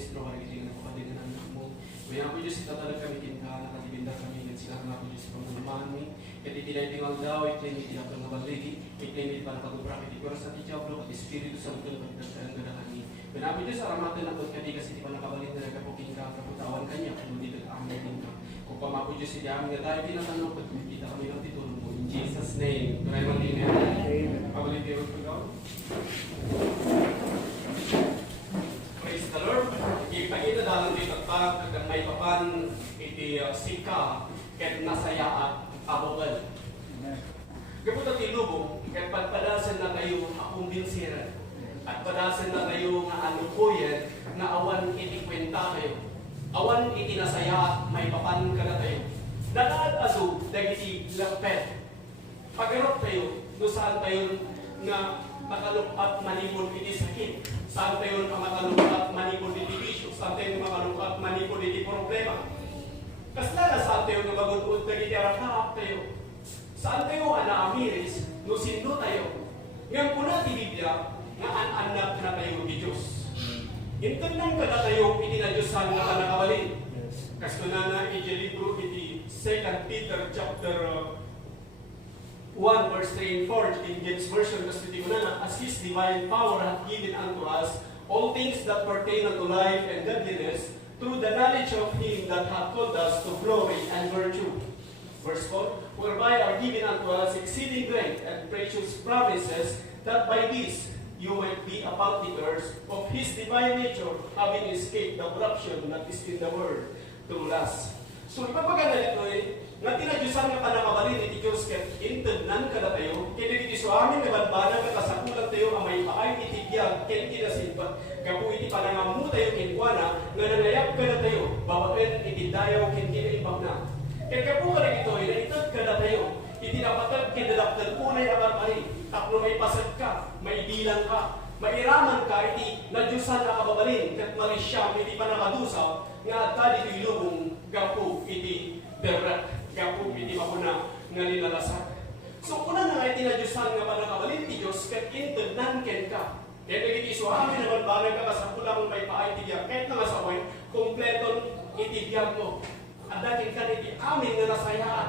maestro, karigiti nga kapatid ng anak mo. May ako Diyos, itatalag kami kinta, nakatibinda kami, at sila nga po Diyos, pangulumaan mi. Kat itinaytingal daw, itinaytin ako ng baligi, itinaytin pa nakagubra, itikura sa ti Diablo, at Espiritu Santo, pagkakang gana kami. May ako Diyos, aramatan ako, kati kasi di pa nakabalin na nagkapukin ka, kaputawan kanya, kung hindi nag-amin ka. Kung pamako Diyos, hindi amin nga tayo tinatanong, at kita kami ng titulo mo. In Jesus' name, tunay mo din yan. Pabalik kayo po ikaw. Praise the Lord. Ipakita dalang dito at may papan iti sika ket nasaya at abobal. Kapag tinubo, ket pagpadasan na kayo akong binsiran. At padasan na kayo nga ano po yan, na awan iti kwenta kayo. Awan iti nasaya at may papan ka na kayo. Dadaad aso, dagiti lapet. Pagarot kayo, no saan kayo nga makalupat manipod iti sakit. Saan tayo makalupat manipod iti bisyo. Saan tayo makalupat manipod iti problema. Kasla na saan tayo nagagod iti arap tayo. Saan tayo anaamiris, no sindo tayo. Ngayon po na ti Biblia, nga an-anak na tayo ni Diyos. Intendang ka na tayo iti na Diyosan nga panakabalin. Kasto na na iti libro iti 2 Peter chapter 1 verse 3 and 4 in James Version, kasi ito na, as His divine power hath given unto us all things that pertain unto life and godliness, through the knowledge of Him that hath called us to glory and virtue. Verse 4, whereby are given unto us exceeding great and precious promises, that by this you might be partakers of His divine nature, having escaped the corruption that is in the world through lust. So, ipapaganda nito nga tinadyosan nga panakabalin iti Diyos ket intednan kada tayo ket iti so amin nga banbanag nga kasakulan tayo ang may paay iti biyag ket kinasimpat gapu iti panangamu tayo kenkwana nga nanayap kada tayo babaen iti dayaw ket kinaimbag na ket gapu kada ito inaited kada tayo iti napatag kinadaktel unay agarmari tapno may pasad ka may bilang ka mairaman ka iti nadyosan na kababalin ket malisyam iti panakadusaw nga tadi iti lubong gapu iti derrat gapu iti makuna nga linalasak. So kuna na iti nadyosan nga panakabalin ti Diyos ket intednan ken ka. Ket iti so amin naman banag ka sa kulang may paay ti biyag ket nga saway kompleton iti biyag mo. Adakin ka iti amin nga nasayaan.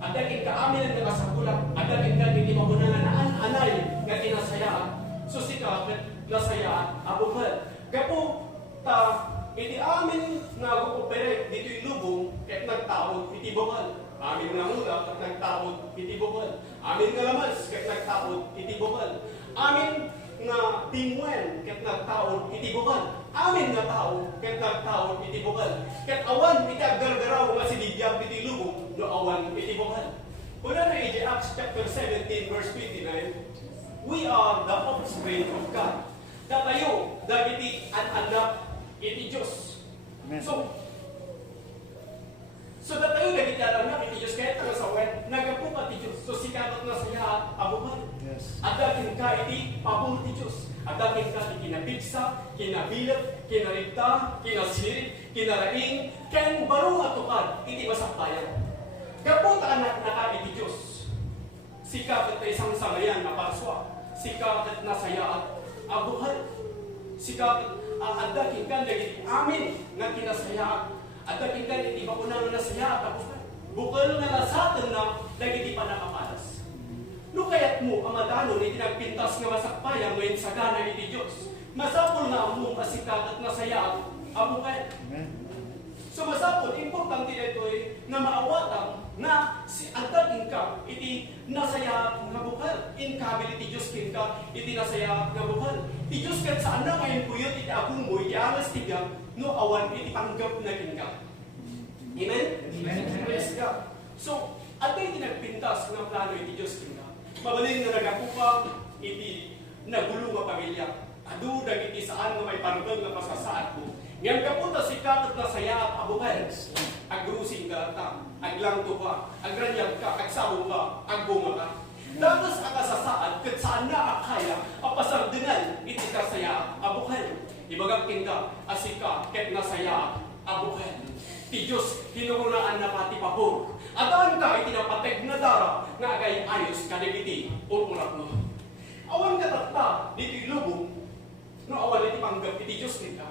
Adakin ka amin nga kasakulang. Adakin ka iti makuna nga naan-anay nga kinasayaan. So sika ket nasayaan abubal. Gapu ta iti amin nga gupopere dito'y lubong ket nagtaod iti bukal. Amin nga mula ket nagtaod iti bukal. Amin nga lamas ket nagtaod iti bukal. Amin nga tingwen ket nagtaod iti bukal. Amin nga tao ket nagtaod iti bukal. Ket awan iti aggargaraw nga sinibiyag iti lubong no awan iti bukal. Kuna na iti Acts chapter 17 verse 29, we are the offspring of God. Datayo dagiti an anak iti Diyos. Amen. So datayo dagiti anak iti Diyos kaya nga sawen nagapuka ti Diyos. So sikatot na siya abuman. Yes. Adakin ka iti pabor ti Diyos. Adakin ka iti kinapigsa, kinabilat, kinarigta, kinasirit, kinaraing, ken baro nga tukad iti masakbayan. Gaputa anak na ka iti Diyos. Sikatot na isang sangayan na parswa. Sikatot na saya at abuhan. Sikatot adakin ka dagiti amin nga kinasayaan. Adakin ka iti bakuna nga nasaya at abuhan. Bukal nga nasatan na dagiti panakapalas. No kayat mo ang madano ni tinagpintas nga masakpayan ngayon sa gana iti Diyos. Masapol na mo asikat at nasaya at abuhan. So masapol, importante ito na maawatan na si adakin ka iti nasaya nga bukal. Inkability Diyos kin ka iti nasaya nga bukal. Ti Diyos kat saan na ngayon puyot iti abong mo iti angas tigam no awan iti panggap na kin ka. Amen? Amen. Praise God. So, at iti nagpintas nga plano iti Diyos kin ka. Mabalin nga nagapupa iti nagulo nga pamilya. Adu dagiti saan nga may parabag nga pasasaad ko. Ngayon kapunta si katot na saya at abukan. Agrusing ka ta, aglangto ka, agranyag ka, agsabong ka, agbunga ka. Datos akasasaad ket saan na akaya apasardengan iti kasaya abukan. Ibagangkin ka asika ket nasaya abukan. Ti Diyos hinurunaan na pati pabor. Ataan ka iti napateg na dara nga agay ayos kadagiti urat mo. Awan ka tatta diti lubong no awan iti panggap iti Diyos nita.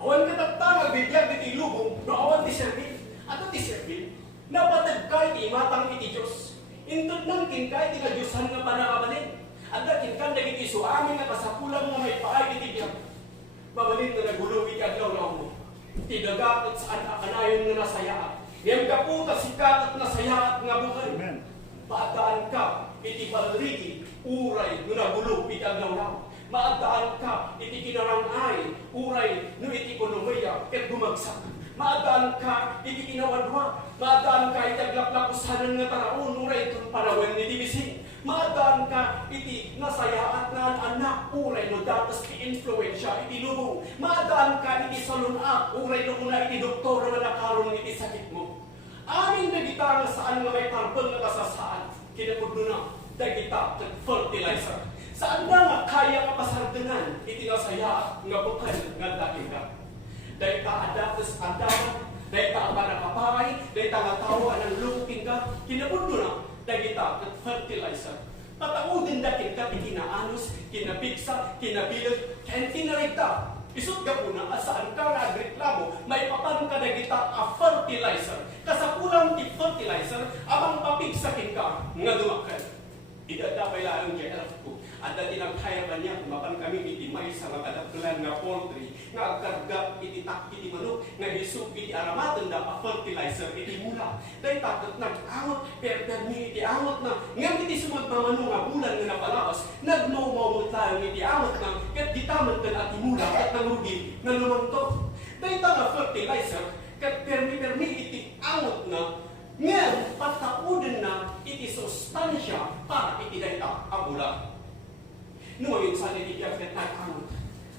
Awan katatangag, bigyan iti lubong, no awan ti servil. Ato ti servil, napatag ka iti imatang iti Diyos. Intod nang kinkay iti na Diyosan nga panakabalin. At kinkan dagiti suamin nga kasapulang nga may paay iti biyag. Mabalin na nagulong iti adlaw na mo. Ti dagat at saan akanayon nga nasayaat. Ngayong kaputa sikat at nasayaat nga buhay. Maadaan ka iti palrigi, uray no nagulong iti adlaw na mo. Maadaan ka iti kinarangay, uray no iti ekonomiya ket bumagsak. Maadaan ka iti kinawadwa, maadaan ka iti aglaplakusanan nga taraon, uray itong parawen iti bising. Maadaan ka iti nasayaat nga anak, uray no datas ti influensya iti lubong. Maadaan ka iti salunat, uray no una iti doktor nga nakaroon iti sakit mo. Amin na gita nga saan nga may parbel nga kasasaan, kinapudno na, dagita ket fertilizer. Saan na nga kaya nga pasardenan iti nasayaat nga bukal nga dating ka. Dahil ka adatas adaman, dahil ka panakapay, dahil ka nga tawa ng luking ka, kinabundo na, dahil kita at fertilizer. Pataudin dating ka, kinaanos, kinapiksa, kinabilag, kaya kinarigta. Isot ka po na, saan ka nagreklamo, may papan ka na kita a fertilizer. Kasapulang ti fertilizer, amang papiksakin ka, nga dumakal. Idadapay lang ang JLF ko. At dati nagkaya niya, kumapan kami iti may sa makadagdalan nga poultry, nga agkarga iti tak iti manok, nga hisog iti aramatan da a fertilizer iti mula. Dahil takot nag-angot, perpermi iti angot na, nga iti sumag mamano nga bulan nga napalawas, nagmawmawot tayo iti angot na, kat ditaman ka na iti mula at nangrugin na lumantok. Dahil nga fertilizer, kat permi-permi iti angot na, ngayon, pataudin na iti sustansya para iti dayta ang mula. Numayon sa nitipiyag na nag-angot.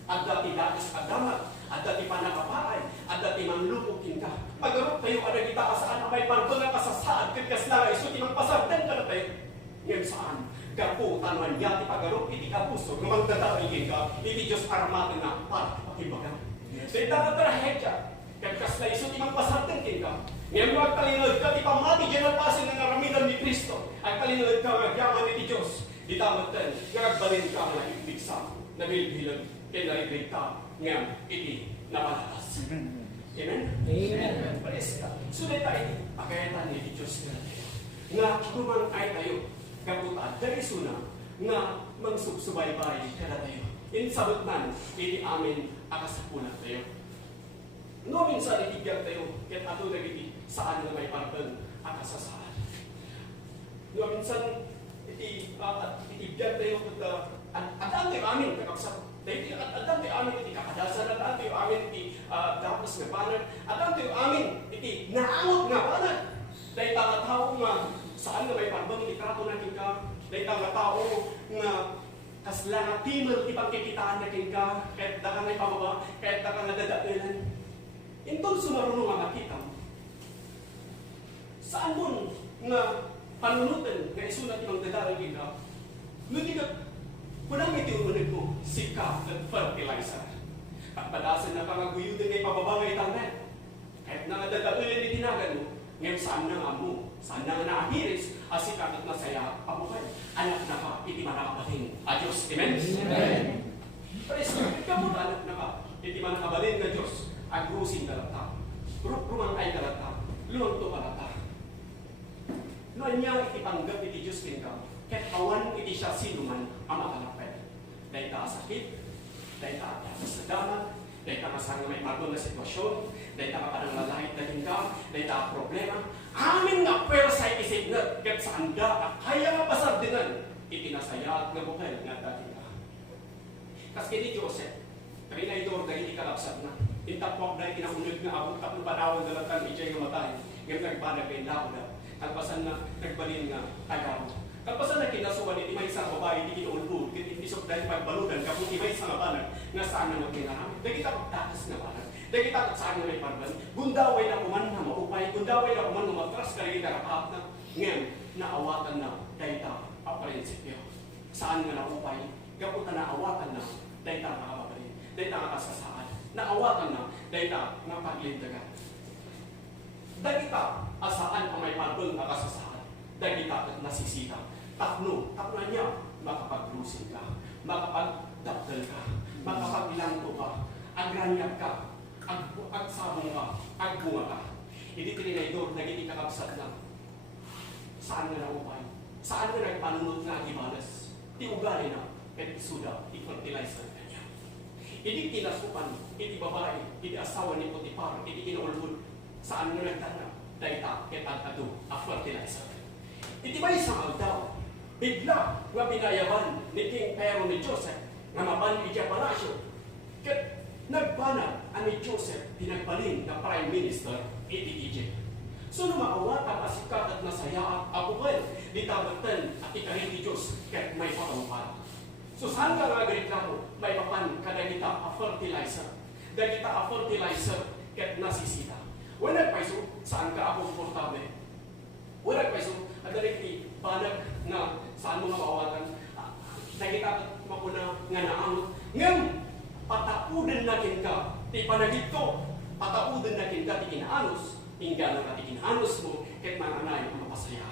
At dati datis adamat, at dati panakapaay, at dati manlubukin ka. Pag-arot tayo, ada kita saan ang may parbang kasasaan, kitkas na iso, timang pasagdan ka na tayo. Ngayon saan? Gapo, tanuan yati pag-arot, iti kapuso, numang dadarikin ka, iti Diyos armatan na para pakibagan. So itatatarahetya, kitkas na iso, timang pasagdan ka. Ngayon mga kalinod ka, ipamati dyan ang pasin ng naramidan ni Kristo. Ang kalinod ka, magyaman iti Diyos. Ditamatan, nagbalin ka nga ibigsa, nabilbilan, kaya naribig ka, ngayon, iti napalatas. Amen? Amen. Pares ka. Sulit tayo, pagkayatan ni Diyos na tayo. Nga, kumangay tayo, kaputa, dari suna, nga, magsubsubaybay ka na tayo. Insabot man, iti amin, akasapunan tayo. No, minsan, itibiyag tayo, kaya ato nagiti, saan na may parbel, akasasaan. No, minsan, itibiyag tayo at tayo amin kakapsat. At tayo amin iti kakadasan, at tayo amin iti dapas nga banag, at tayo amin iti naangot nga banag. Dahil nga tao nga saan nga may parbang iti krato na king ka, dahil nga tao nga kasla nga timel iti pagkikitaan na king ka, kahit da ka ngay pababa, kahit da ka nga dadailan. Intol sumarunong nga makita mo. Saan mo nga panunutan nga isunat yung dadalagin ka, nung ka, kunang may tinuunag mo, sika at fertilizer. At padasan na pangaguyudan kay pababangay tangan. Kahit na dadalagin yung tinagan mo, ngayon saan na nga mo, saan na nga naahiris, asikat at nasaya, pabukay. Anak na ka, iti manakabaling. Adios. Amen? Amen. Pares ka, ikaw anak na ka, iti manakabaling na Diyos, agrusin ka lata, rumangay ka lata, lumanto ka lata. Noon niya ipanggap iti Diyos kingka, ket awan iti siya sinuman ang makalapet. Dahil ka sakit, dahil ka sa damat, dahil ka kasang may pardon na sitwasyon, dahil ka parang lalahit na kingka, dahil ka problema, amin nga pwersa isignet, ket sa anda, kaya nga pasardinan, itinasaya at nabukay nga dati ka. Kas kini Joseph, kaya na ito, dahil ikalapsat na, intapwak dahil inaunod nga abot tapos panawag na lang kan ijay nga matay, ngayon nagpanag kay Lauda. Kalpasan na nagbalin nga tagaw. Kalpasan na kinasuan iti may isang babae di kinuulbud, kit isok dahil pagbaludan, kapag may isang banag, nga saan na magkinaramit. Dahil kita pagtakas na banag. Dahil kita saan na may parban. Gundaway na kuman na maupay, gundaway na kuman na matras, kaya kita rapahap na. Ngayon, naawatan na, dahil ta, prinsipyo. Saan nga naupay, kapag naawatan na, dahil ta makababalin. Dahil ta makasasaan. Naawatan na, dahil ta mapaglindagan. Dahil kita, asaan ang may parbel na kasasaan. Dahil kita at nasisita. Takno niya, makapag-brusin ka, makapag-dapdal ka, makapag-ilanto ka, agranyag ka, agsabong ka, agbunga ka. Hindi tininaydor, naging kakabsat na. Saan nga naupay? Saan nga nagpanunod na ibalas? Di ugali na, at isuda, i-fertilizer na niya. Hindi kinasupan, hindi babae, hindi asawa ni Potiphar, hindi inaulbud. Saan nga nagtana? Daita, ketagado, a fertilizer. Iti ba isang daw? Bigla, nga pinayaban ni King Pero ni Joseph, nga maban iti palasyo. Ket nagbanag ang ni Joseph, pinagbalin na Prime Minister, iti Egypt. So numaawa ang asikat at nasaya ako kayo, di tabatan at ikahin ni Diyos, ket may pakampan. So saan ka nga reklamo, may papan kadagita a fertilizer. Dagita a fertilizer, ket nasisita. Wala paiso, saan ka ako portable? Wala paiso, at daliti banag na saan mo mawawatan. Dagita makuna nga naamot. Ngam, patapudan natin ka, ti panagit ko, patapudan natin ka, ti kinaanos, inggan na ti kinaanos mo, kahit mananay ang mapasaya.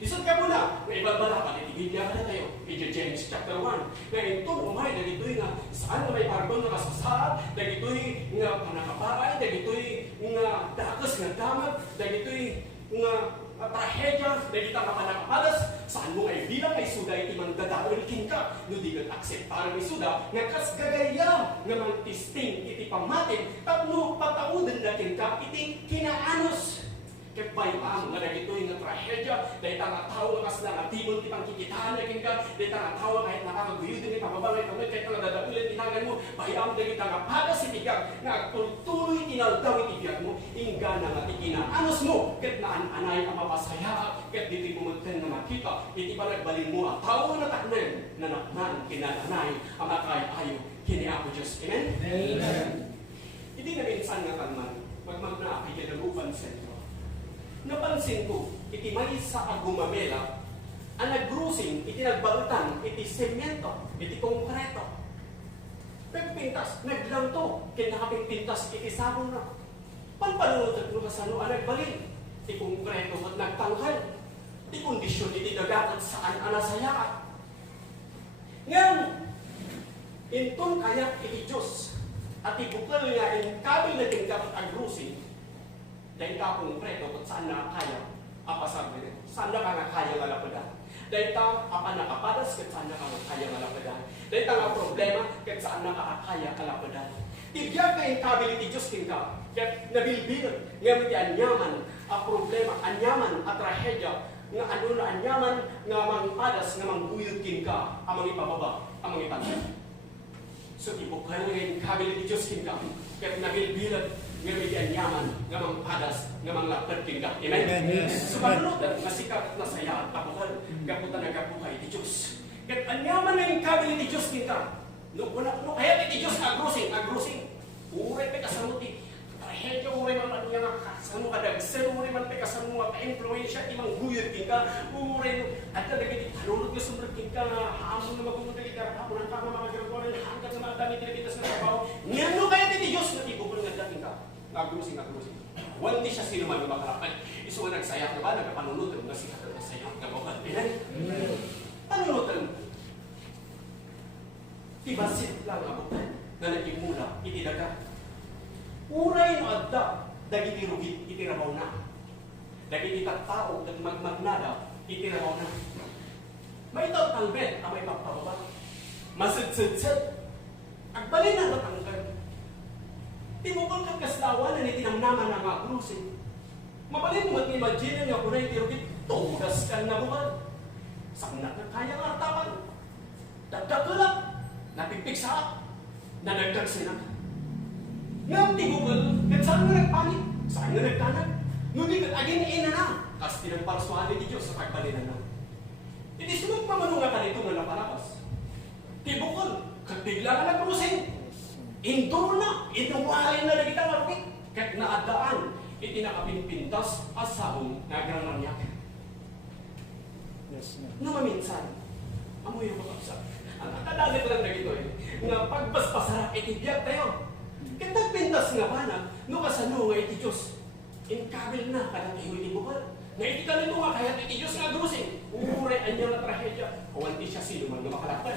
Isod ka muna, nga ibabala pa, itibigyan ka na tayo, iti James chapter 1. Nga ito, umay, dagito'y nga, saan na may pardon na kasasaad, dagito'y nga panakaparay, dagito'y nga dakas nga damat, dagito'y nga trahedya, dagita ka panakapalas, saan mo ngay bilang may suda, iti man dadawalikin ka, no di ka akseptar may suda, nga kas gagayam, nga mang tisting, iti pamatin, tapno pataudan natin ka, iti kinaanos. Ket bayam nga dagitoy nga trahedya, dahil nga tao nga kas na atibon ti pangkikitaan na ka, dahil nga tao kahit nakakaguyod ni pababangay kamay, kahit nga dadaulan tinagan mo, bayam dagit nga pada si tigag, nga tuloy tinaldaw itibiyag mo, ingana nga ikinaanos mo, ket naan-anay ang mapasaya, ket diti pumunten nga makita, iti panagbalin mo, at tao na taknen, na naknan kinananay, ang makay-ayo, kini ako Diyos. Amen? Amen. Hindi na minsan nga kanman, magmagna ay kinalupan sentro. Napansin ko, iti may sa agumamela, ang nag-bruising, iti nagbalutan, iti semento, iti konkreto. Pagpintas, naglanto, kinakapintas, iti sabon na. Panpanunod at nukasano, ang nagbalin, iti konkreto at nagtangkal, iti kondisyon, iti dagat at saan anasaya. Ngayon, intong kaya iti Diyos, at ibukal nga in kabil na tingkat ang bruising, dahil ka konkreto kung saan nakakaya, apasabi nito, saan na ka nakakaya nga lapadan. Dahil ka apa nakapadas, kung saan na ka nakakaya nga lapadan. Dahil ka nga problema, kung saan na nakakaya nga lapadan. Ibiyag ka yung kability Diyos king ka, kaya nabilbil, ngamit anyaman, ang problema, anyaman, at trahedya, nga ano na anyaman, nga mangipadas, nga mangguyod king ka, ang mga ipababa, ang mga itanong. So, ibukal nga yung kability Diyos king ka, kaya nabilbilan, nga may anyaman, nga mga padas, nga mga lapad king ka. Amen? So, panunod na sikat at nasaya at kapukal, gaputan na gapuhay ti Diyos. Kaya anyaman na yung kability Diyos king ka. No, kaya ti Diyos agrusing. Uray pa kasamuti. Trahedya uray man niya nga kasano ka dagsen, uray man pa kasano nga pa-influensya, imang guyod king ka. Uray, at nagigit, panunod nga sumrag king ka, hamon na magpumunta king ka, hapunan ka nga mga ginagawa na hanggang sa mga dami tinabitas na trabaho. Ngayon kaya ti Diyos na ibukol nga dating ka. Agrusing. Wala siya sino man makarapan. Iso nga nagsayak na ba, nagkapanunod, nagsikat na sayak na ba? Panunutan. Tibasit lang abutan na nagimula, itidaga. Uray no adda, dagiti rugit, itirabaw na. Dagiti tao, dagiti magmagnada, itirabaw na. May talbet, may pagpababa. Masidsid. Agbalin na natanggal. Timukol kang kaslawan na itinamnaman ng mga cruising. Mabalin mo mag-imagine nga kung na itirugit, tugas ka na buwan. Saknat na kaya nga tapan. Dagdag ka lang. Napipig sa nadagdag sila. Ngayon timukol, kahit saan nga nagpangit? Saan nga nagtanag? Ngunit aging ina na. Kasi tinagparasuhan ni Diyos sa pagbalinan na. Hindi sumag pamanunga ka nito nga napalakas. Timukol, kagbigla ka na cruising. Induro na, inuwalin na nagita marupit. Kahit naadaan, itinakapinpintas asahong nagranganyak. Yes, ma'am. No maminsan, amoy yung makapsa. Ang akadalit lang na gito nga pagpaspasarap itibiyag tayo. Kahit nagpintas nga ba na, no kasano nga iti Diyos, inkabil na kadang iho itibukal. Nga iti kalito nga kaya iti Diyos nga grusing. Uray anya na trahedya, kawanti siya sino man nga makalapan.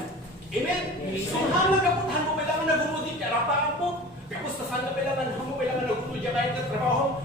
Amen? So, halaga po, kailangan nagumudit ka, raparang po. Because ta saan na kailangan nagunod niya kahit na trabaho,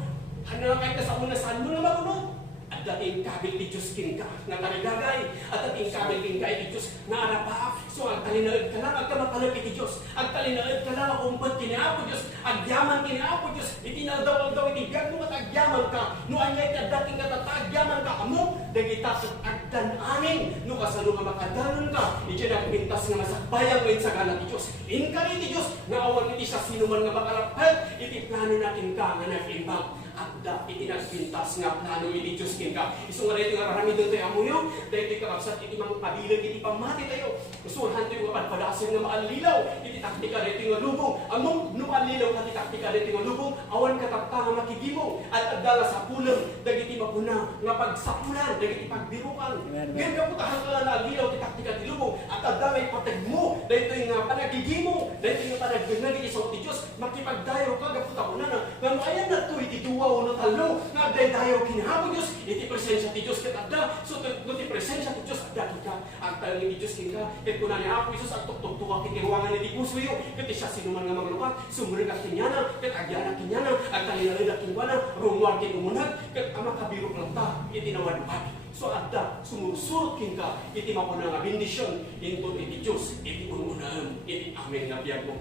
hana kahit na sa una saan mo na magunod. At dating kabil ti Diyos kin ka, nga tarigagay, at dating kabil kin ka iti Diyos, nga arapa, so ang talinaod ka lang, ang kamatalap iti Diyos, ang talinaod ka lang, umpad kiniapo Diyos, agyaman kiniapo Diyos, itinadaw daw iti gag mo at agyaman ka, no anyay ka dating katatagyaman ka, amo, dagita at agdan aning, no kasano ka makadanon ka, iti nagpintas nga masakbayang ngayon sa gala ti Diyos, inka iti Diyos, nga awan iti sa sinuman nga makalapad, iti plano natin ka, nga nag-imbang, at iti nagpintas nga plano iti Diyos kin ka. Iso nga rin nga rarami doon tayo amuyo, dahil iti kakabsat iti mga kabilang iti pamati tayo. Usulhan tayo nga padpadasin nga maalilaw, iti taktika rin nga lubong. Among numaalilaw ka iti taktika rin nga lubong, awan katakta nga makigimo. At adala sa pulang, dagiti mapuna, nga pagsapulan, dagiti pagbirukan. Ngayon ka putahan ka na alilaw iti taktika iti lubong, at adala ipatag mo, dahil ito nga panagigimo, dahil ito nga panagbinag iti sa iti Diyos, makipagdayo ka, gaputa ko na na, nga maayan na ito iti duwa o talo, nga dayo kinahapon Diyos, iti presensya ti Diyos katagda, so iti presensya ti Diyos agda kita, ang talangin ti Diyos kinka, ket kuna ni Apo Isus ang tuktok-tuwa kiti ruangan iti puso yo, ket siya sinuman nga maglukat, sumurag at kinyana, ket agyana kinyana, ang talinalid at kinyana, rumuar kin umunag, ket ang makabirok lang ta, iti nawadpad. So adda, sumusurot kinka, iti mapuna nga bendisyon, into iti Diyos, iti ununaan, iti amen nga biyag mo.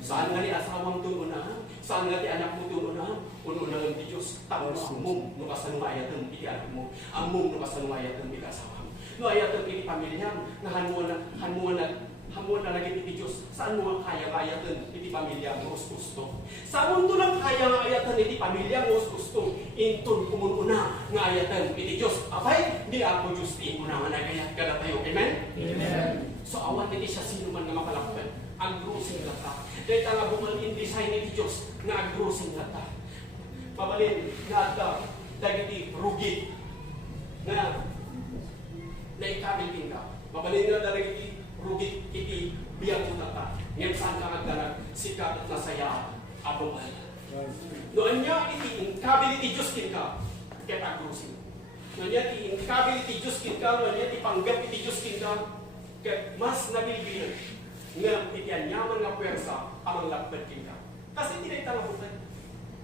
Saan nga ni asawang tununahan? Saan nga ti anak mo tununahan? Ununahan ti Diyos. Tapos among no kasano ayatan iti anak mo. Among no kasano ayatan iti asawa mo. No ayatan iti pamilya na hamuan na lagi iti Diyos. Saan mo kaya ayatan iti pamilya mo gusto? Sa mundo lang kaya ayatan iti pamilya mo gusto. Inton kumununa nga ayatan iti Diyos. Apay, di ako Diyos ti una nga nagayat kada tayo. Amen? Amen. So awan iti siya sino man nga makalakpan. Ang grosing lata. Dahil nga bumalin design ni Diyos na ang grosing lata. Pabalin na dagiti rugi na ikabil ka. Pabalin na dagiti rugi iti biyang lata. Ngayon saan ka magdanag sikat at nasaya abong ay. Noon niya iti ikabil iti Diyos ka. Kaya ang grosing. Noon niya iti ikabil iti Diyos ka. Noon niya iti panggap iti Diyos ka. Kaya mas nabilbilan nga iti anyaman nga puwersa amang lakbad kinka. Kasi tinay talabutan.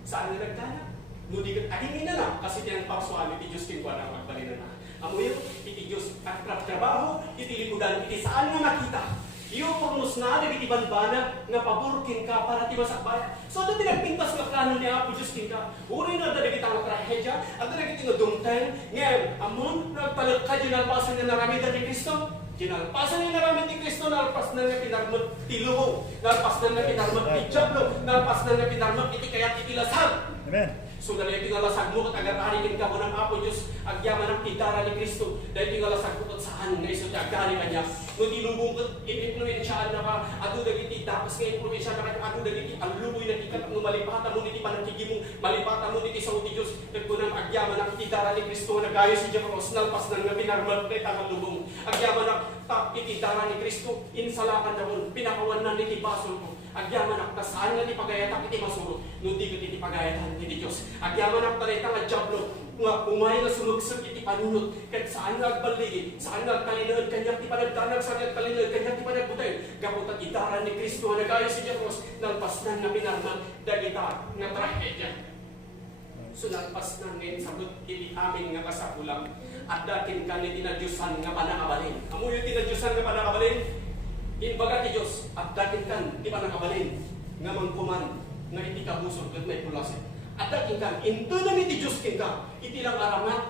Saan na nagdana? Nudigat adingin na lang kasi tinang paksuami iti Diyos kinkuan ang magbalina na. Amuyo, iti Diyos at trabaho, iti likudan, iti saan mo nakita. Iyo purnos na, iti banbana, nga paburkin ka para ti masakbaya. So ito tinagpintas nga plano ni Apo Diyos kinka. Uri na dali kita nga trahedya, at dali kita nga dumtang, ngayon, amon, nagpalag ka, ginalpasan na naramitan ni Kristo. Ginalpasan ni naramit ni Kristo, nalpas na nga pinarmot ti luho, nalpas na nga pinarmot ti Diablo, nalpas na nga pinarmot iti kayat iti lasag. Amen. So dahil tinalasag mo at agar-arikin ka mo ng Apo Diyos, agyama ng tidara ni Kristo, dahil tinalasag mo at saan nga iso ti agari ka niya. No tinubong ko, in-influensyaan na ka, ado dagiti tapos nga influensyaan na ka, ado dagiti ang luboy na ikat, no malipata mo niti panagkigimong, malipata mo niti sa uti Diyos, nagpunang agyama ng tidara ni Kristo, nagayo si Jacobos, nalpas na nga pinarmot kay tangang lubong, agyama ng itidara ni Kristo, insalakan na mo, pinakawan na niti basol ko. Agyaman ak saan nga ti pagayatak iti masurot, no di ko iti pagayatan iti Diyos. Agyaman ak talita nga Diablo, nga umay nga sumugsag iti panunot, kat saan nga agbaligi, saan nga agkalinood, kanya ti panagdanag, saan nga agkalinood, kanya ti panagbutay. Kaputat itaran ni Kristo, nga nagayo si Diyos, nalpas na nga pinarman, dagita nga trahedya. So nalpas na ngayon sagot iti amin nga kasakulang, at datin ka ni tinadyusan nga panakabalin. Amuyo tinadyusan nga panakabalin, imbaga ti Diyos, at dating kan, di pa nakabalin, nga mangkuman, nga iti kabusog, kat may pulasin. At dating kan, into na iti Diyos kinka, iti lang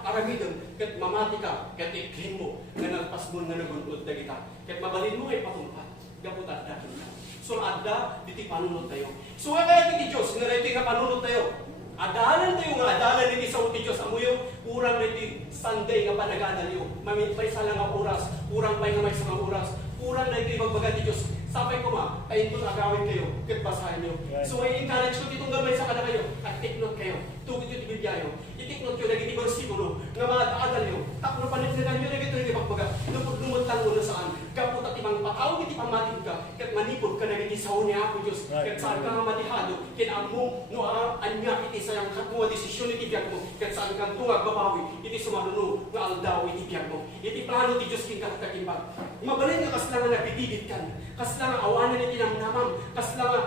aramidon, kat mamati ka, kat iklim mo, nga nalpas mo nga nagunod na kita, kat mabalin mo ay patumpat, gapot at dating kan. So adda, diti panunod tayo. So kaya iti Diyos, nga iti nga panunod tayo, adalan tayo nga, adalan iti sa uti Diyos, amuyo, urang iti Sunday nga panagadal yo, mamintay sa lang nga oras, urang pa'y nga may sa oras, kurang na ito magbaga ni Diyos. Sabay ko ma, ay ito agawin kayo, kat basahin nyo. So ay encourage ko itong gamay sa kada kayo, at tiknot kayo, tugit yung ibigyayo, itiknot nyo, nagiti versikulo, nga mga taadal nyo, takno panitlinan nyo, nagito yung magbaga, lumot lang mo na saan, kapot at ibang pataw, iti pamatin ka, kat manipod ka nagiti sa ni Apo Diyos, kat saan ka nga matihado, kinaan mo, no anya, iti sayang katmuha desisyon iti biyag mo, kat saan kang tungag babawi, iti sumaruno, nga aldaw iti biyag mo, iti plano ti Diyos kinakatakimbag. Mabalin nga kasla nga nabibigit kan, kasla nga awanan iti namnamam, kasla nga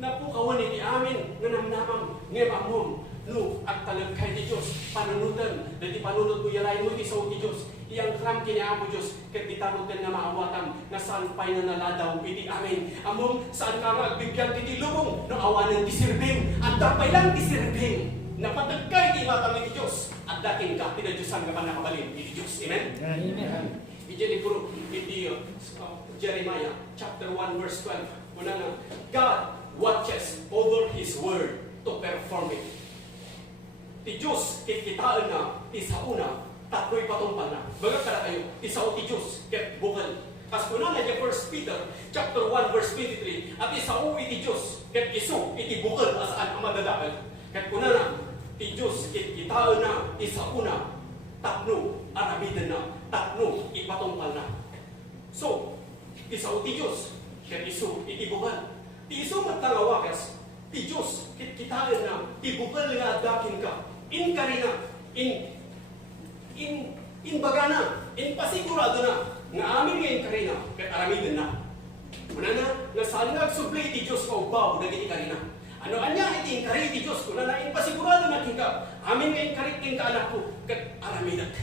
napukawan iti amin nga namnamam nga mamom no at talagkay ti Diyos panunutan dati panunod mo yalay mo iti sa ti Diyos iyang kram kiniamo Diyos ket itanutan nga maawatam na saan pa'y nanaladaw iti amin amom saan ka magbigyan iti lubong no awanan ti sirbing at dapay lang ti sirbing napatagkay ti matang iti Diyos at dating ka tinadyosan nga panakabalin iti Diyos. Amen? Amen. Iti libro iti Jeremiah chapter 1 verse 12 una nga God watches over His word to perform it. Ti Diyos kikitaan na ti sauna tatloy patumpal na. Baga kada kayo ti sao ti Diyos ket bukal. Kas kuna na di 1 Peter chapter 1 verse 23 at ti sao iti Diyos ket isu iti bukal asaan ang madadakal. Ket kuna na ti Diyos kikitaan na ti sauna tapno aramidan na tapno ipatumpal na. So ti sao ti Diyos ket isu iti bukal. Ti isu magtangawakas ti Diyos kikitaan na ti bukal nga dakin ka. In karina, in bagana, in pasigurado na, nga amin nga in karina, kaya aramidin na. Una na saan nagsubli ti Diyos kaubaw na giti karina. Ano anya iti in kari ti Diyos, kuna na in pasigurado na ka, amin nga in kari king ka anak ko, kaya aramidak.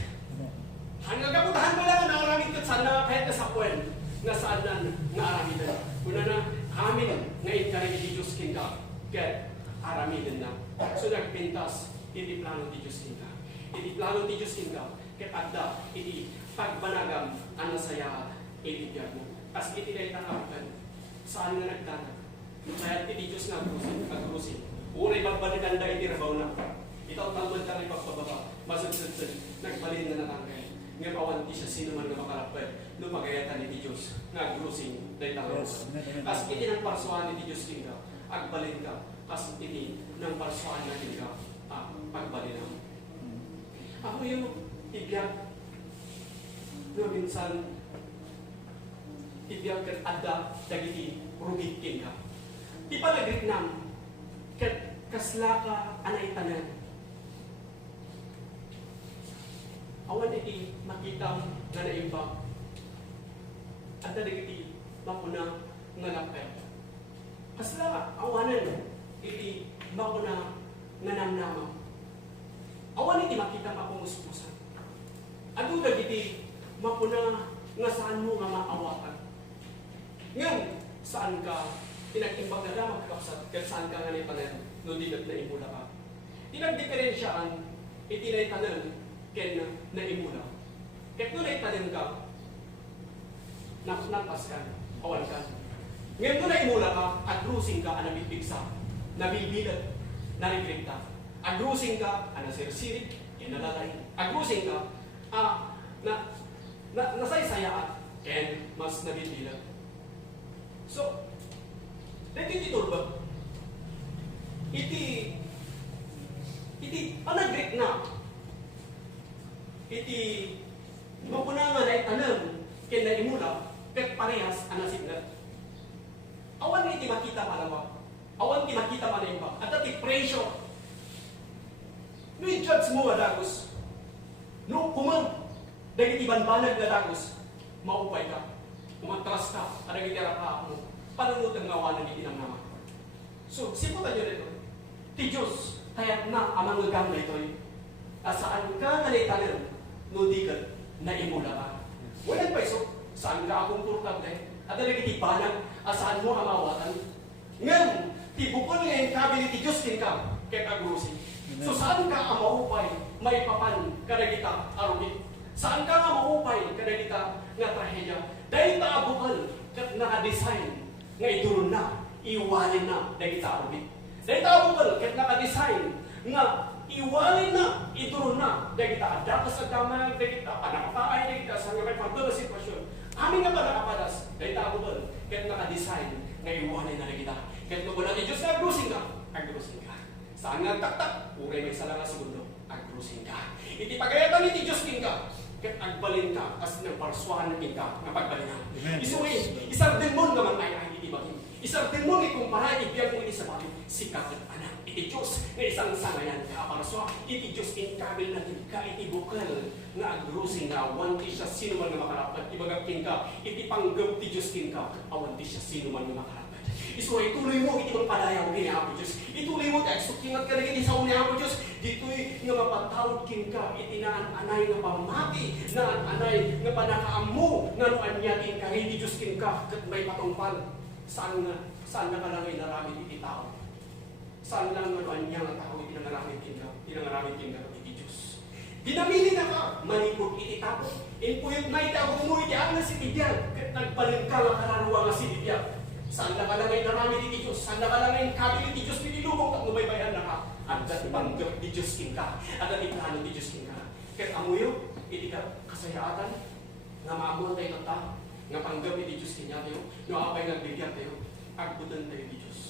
Hanggang kaputahan mo lang na aramid kat saan na kahit nasakwen, na saan na aramidan. Una na, amin nga in kari ti Diyos king ka, kaya aramidin na. So nagpintas, iti plano ti Diyos kinka. Iti plano ti Diyos kinka, ket adda iti pagbanagam ang nasaya iti biyag mo. As iti day tangapan, saan nga nagtanag? Kaya iti Diyos nga agrusin. Unay pagbalikan da iti rabaw na. Itaw talman ka rin pagpababa. Masud-sud-sud, nagbalin na natangkay. Nga pawan ti siya sino man nga makalapay. No pagayatan iti Diyos, nga agrusin day tangapan. As iti ng parsuhan iti Diyos kinka, agbalin ka. As iti ng parsuhan natin ka, pagbalinaw. Ako yung ibiyag na minsan ibiyag kat adda dagiti rugitin ka. Di pa nagrit nam kat kasla ka anay tanan. Awan iti makita nga naimba adda dagiti makuna nga lapel. Kasla awanan iti makuna nga namnamang. Awan iti makita mapumuspusan. Ado dagiti mapuna nga saan mo nga maawatan. Ngayon, saan ka tinag-imbag na lang magkakasat kat saan ka nga naitanan no di na imula ka. Tinag-diferensyaan iti naitanan ken naimula. Ket no naitanan ka, napas ka, awan ka. Ngayon no naimula ka, agrusing ka, anabibigsa, nabilbilad, narigligta. Agrusing ka, anasirsirik, inalalay. Agrusing ka, nasaysayaan, and mas nabibilang. So, dito turba, iti panagrik na, iti mapunangan ay tanam, ken na imula, ket parehas anasiglat. Awan iti makita malawa, awan iti makita malimba, at iti presyo, no i-judge mo adagos. No kumang dagiti banbanag na dagos, maupay ka. Umatras ka, adagiti raka mo. Panunod ang ngawanan iti ng naman. So, siputan nyo nito. Ti Diyos, tayat na amang agam na ito'y. Saan ka nalitanan, no di ka na imula ka. Walang pa iso, saan ka akong purkab at adagiti banag, saan mo amawatan. Ngayon, ti bukol ngayon kabili ti Diyos kin ka, kaya kagurusin. So saan ka ang maupay, may papan, kada kita arugit? Saan ka ang maupay, kada kita nga trahedya? Dahil taabukal, kat naka-design, nga idulon na, iwalin na, dahil kita arugit. Dahil taabukal, kat naka-design, nga iwalin na, idulon na, dahil kita adakas sa damay, dahil kita panakapaay, dahil kita sa nga may pagdala sitwasyon. Amin nga panakapadas, dahil taabukal, kat naka-design, nga iwalin na, dahil kita. Kat nubulan ni Diyos na agrusin ka, agrusin ka. Saan nga taktak? Uray may salang segundo, agrusin ka. Iti pagayatan iti Diyos king ka, ket agbalin ka, as ng parswahan na king ka, nga pagbalin ka. Isuin, isang demon nga mangayay iti bagin. Isang demon ikumpara ibiyag mo iti sa bagin. Sikat at anak, iti Diyos, na isang sangayan ka, parswa, iti Diyos king kabil na ka, iti bukal, nga agrusin ka, awan ti siya sino man nga makarapat, ibagag king ka, iti panggap ti Diyos king ka, awan ti siya sino man nga makarapat. Isuway, ituloy mo, iti magpadayaw kini Apo Diyos. Ituloy mo, tayo sukingat ka na kini sa uni Apo Diyos. Dito'y nga mapatawad kin ka, iti naan-anay nga pamati, naan-anay nga panakaammo, nga no anyatin ka, hindi Diyos kin ka, kat may patungpal. Saan na kalangay naramit iti tao? Saan lang ano anya nga tao iti nangaramit kin ka, iti Diyos. Dinamili na ka, manipod iti tao. Inpuyot na iti agong mo iti ang si Tibiyag, kat nagpaling ka nga kararuwa nga si Tibiyag. Saan na kalangay naramit iti Diyos? Saan na kalangay kabil iti Diyos iti lubong, at nubaybayan na ka. At dati banggap iti Diyos kin ka, at dati plano iti Diyos kin ka. Kat amuyo, iti ka kasayaatan, nga maamuan tayo ng tao, nga panggap iti Diyos kin tayo, nga apay nagbigyan tayo, agbutan tayo iti Diyos.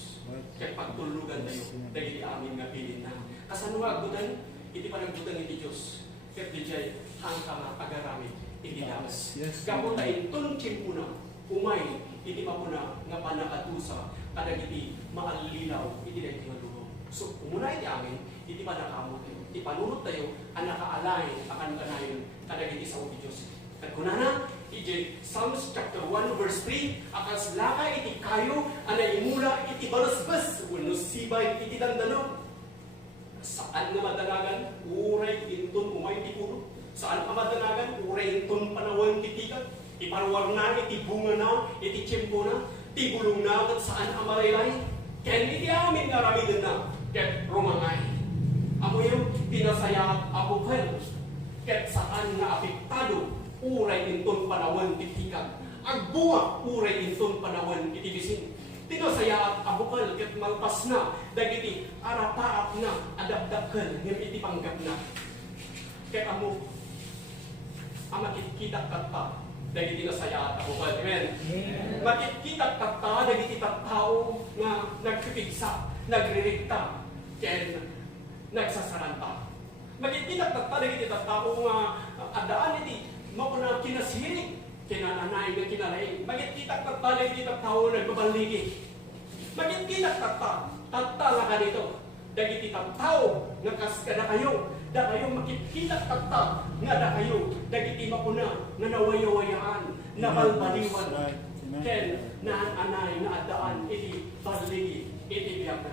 Kat pagtulugan tayo, dahil amin nga pilin na. Kasano nga agbutan? Iti panagbutan iti Diyos. Kat di jay, hangka nga agaramit, iti damas. Gamutain, tunchim una, umay, iti mapuna, nga panakatusa, kadag iti maalilaw, iti dahil tingalubong. So, umuna iti amin, iti panakamot tayo, iti panunod tayo, ang nakaalay, akan kanayon, kadag iti sa iti Diyos. At kunana, iti Psalms chapter 1 verse 3, akas laka iti kayo, anay imula iti balasbas, wano sibay iti dandano. Saan nga madanagan? Uray intun umay iti puro. Saan ka madanagan? Uray intun panawan titigat. Iparwarna iti bunga na, iti tiyempo na, tibulong na, at saan amaraylay. Ken iti amin nga ramidan na, ket rumangay. Amo yung pinasaya abukal. Ket saan nga apektado, uray intun panawan titigat. Agbunga, uray intun panawan iti bisin. Tinasaya at abukal, ket malpas na, dagiti arapaap na, adapdakal, ngem iti panggap na. Ket amo, amakikita kata, dagiti tinasaya at abukal. Amen? Makikita kata, dagiti tattao nga nagpipigsa, nagririkta, ken nagsasaranta. Makikita kata, dagiti tattao nga adaan iti, mapuna kinasirik, kinananay na kinalain. Magkita tatalay kita tao na nagbabaligi. Magkita tatta nga kanito. Dagiti tao nga kaskada kayo. Da kayo makikita tatta nga da kayo. Dagiti mapuna nga nawayawayaan, nabalbaliwan. Ken naan-anay na adaan iti baligi, iti biyaga.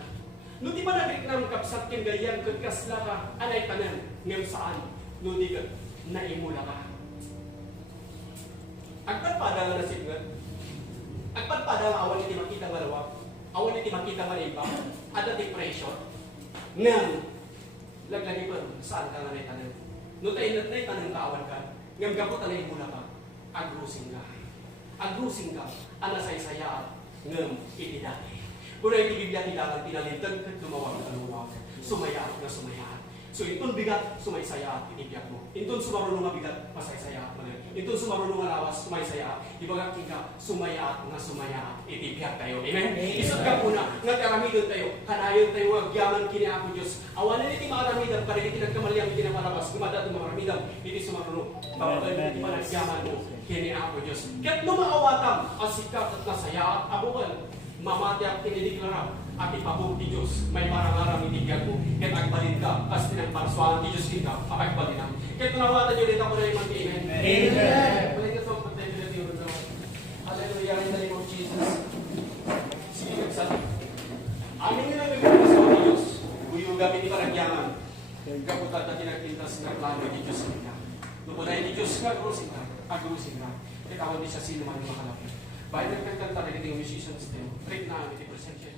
No di ba nagreklam kapsat ken gayang kagkasla ka, anay tanan, ngem saan? No di ka, naimula ka. Agpadpada nga nasignan. Agpadpada nga awan iti makita nga lawak. Awan iti makita nga iba. Ada depression. Ngam, laglagi pa saan ka nga na itanan. No tayo na itanan ka awan ka. Ngam gapot na imula ka. Agrusing ka. Agrusing ka. Ang nasaysayaan. Ngam, iti dati. Kung iti Biblia tidagan, pinalintag at lumawag na luwag. Sumayaat na sumayaat. So itong bigat, sumaysaya at inibiyag mo. Itong sumarunong nga bigat, masaysaya at malag. Itong sumarunong nga lawas, sumaysaya. Ibagat ka, sumaya at itibiyag tayo. Amen? Isot ka muna, nga karamidon tayo, kanayon tayo, agyaman kini ako Diyos. Awanan iti makaramidan, para iti nagkamaliyang iti napalabas. Kumada ito makaramidan, iti sumarunong. Bawagan iti managyaman mo, kini ako Diyos. Kaya't numaawatam, asikat at nasaya at abukan. Mamati at tinidiklara at ipabog ti Diyos, may parangarang itibiyag mo, ket agbalin ka, as pinagparsuan ti Diyos kita, apagbalin na. Ket nawatan nyo dito ako na yung Amen. Amen. Wala ka sa pagtay nila ti Urdo. Hallelujah, in the name of Jesus. Sige, nagsabi. Amin nyo na nagpapos sa Diyos, uyong gamit ni paragyaman, kaputat na tinagpintas ng plano ni Diyos kita. Nupunay ni Diyos ka, agrusin ka. Ket awan di siya sino man yung makalapit. Bayan nagkagkanta na iting musicians din. Break na ang iti presensya